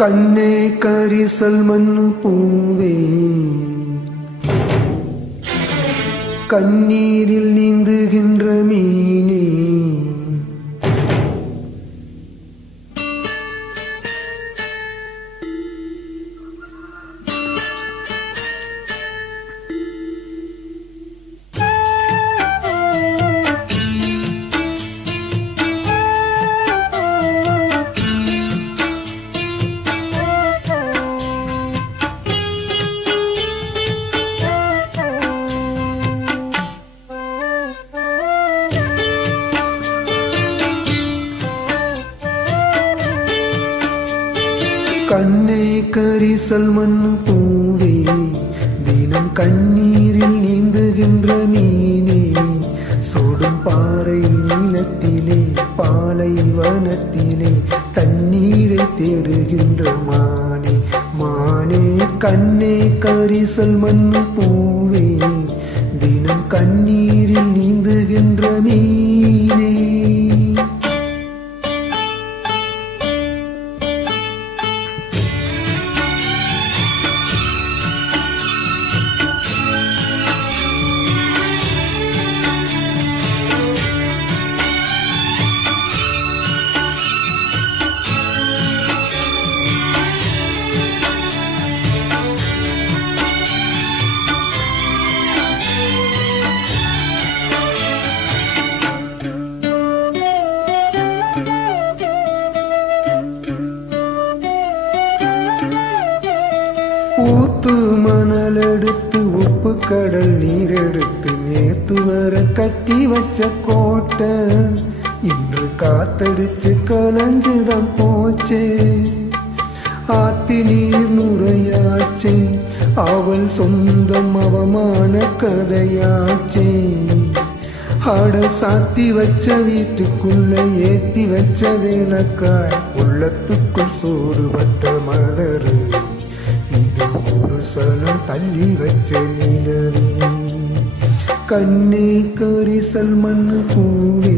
கண்ணே கரிசல் மண்ணு பூவே கண்ணீரில் நீந்துகின்ற மீனே கண்ணே கரிசல் மண்ணு பூவே தினம் கண்ணீரில் நீந்துகின்ற மீனே சோடும் பாறை நிலத்திலே பாலைவனத்திலே தண்ணீரை தேடுகின்ற மானே மானே கண்ணே கரிசல் மண்ணு பூவே தினம் கண்ணீரில் நீந்துகின்ற மீனே ஊத்து மணல் எடுத்து உப்பு கடல் நீர் எடுத்து நேத்து வர கட்டி வச்ச கோட்டை இன்று காத்தடிச்சு கலஞ்சுதான் போச்சே ஆத்தி நீர் நுரையாச்சே அவள் சொந்தம் அவமான கதையாச்சே ஆட சாத்தி வச்ச வீட்டுக்குள்ள ஏத்தி வச்சதேனக்காய் உள்ளத்துக்குள் சூடுபட்ட மலரு ஒரு சலம் தள்ளி வச்ச நிலவே கண்ணே கரிசல் மண்ணு பூவே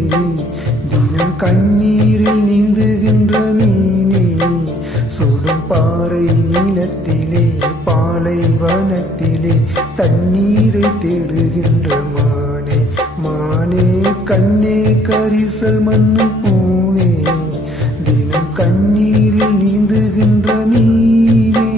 தினம் கண்ணீரில் நீந்துகின்ற மீனே சுடும் பாறை நிலத்திலே பாலைவனத்திலே தண்ணீரை தேடுகின்ற மானே மானே கண்ணே கரிசல் மண்ணு பூவே தினம் கண்ணீரில் நீந்துகின்ற மீனே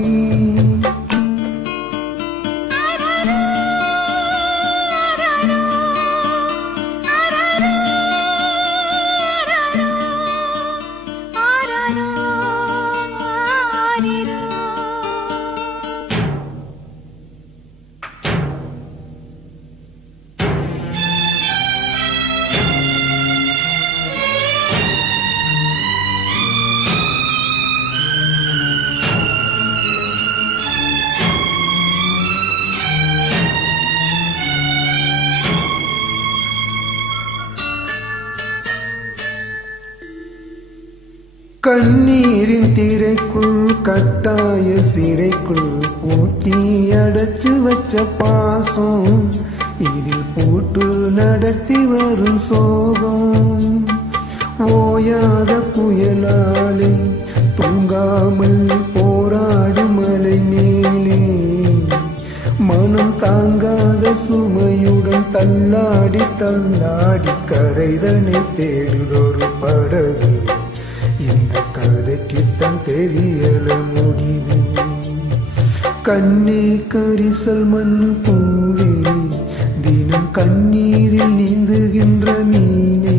கண்ணீரின் திரைக்குள் கட்டாய சிறைக்குள் பூட்டி அடைச்சு வச்ச பாசம் இதில் போட்டு நடத்தி வரும் சோகம் ஓயாத புயலாலே தூங்காமல் போராடும் மலை மேலே மனம் தாங்காத சுமையுடன் தள்ளாடி தள்ளாடி கரைதனை தேடுதொரு படகு இந்த கதைக்குத்தான் தெரியல முடிவு கண்ணே கரிசல் மண்ணு பூவே தினம் கண்ணீரில் நீந்துகின்ற மீனே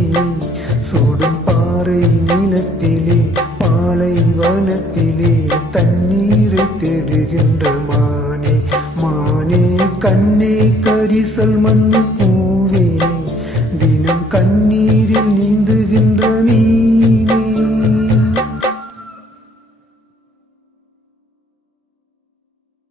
சோடும் பாறை நிலத்திலே பாலைவனத்திலே தண்ணீரை தேடுகின்ற மானே மானே கண்ணே கரிசல் மண்ணு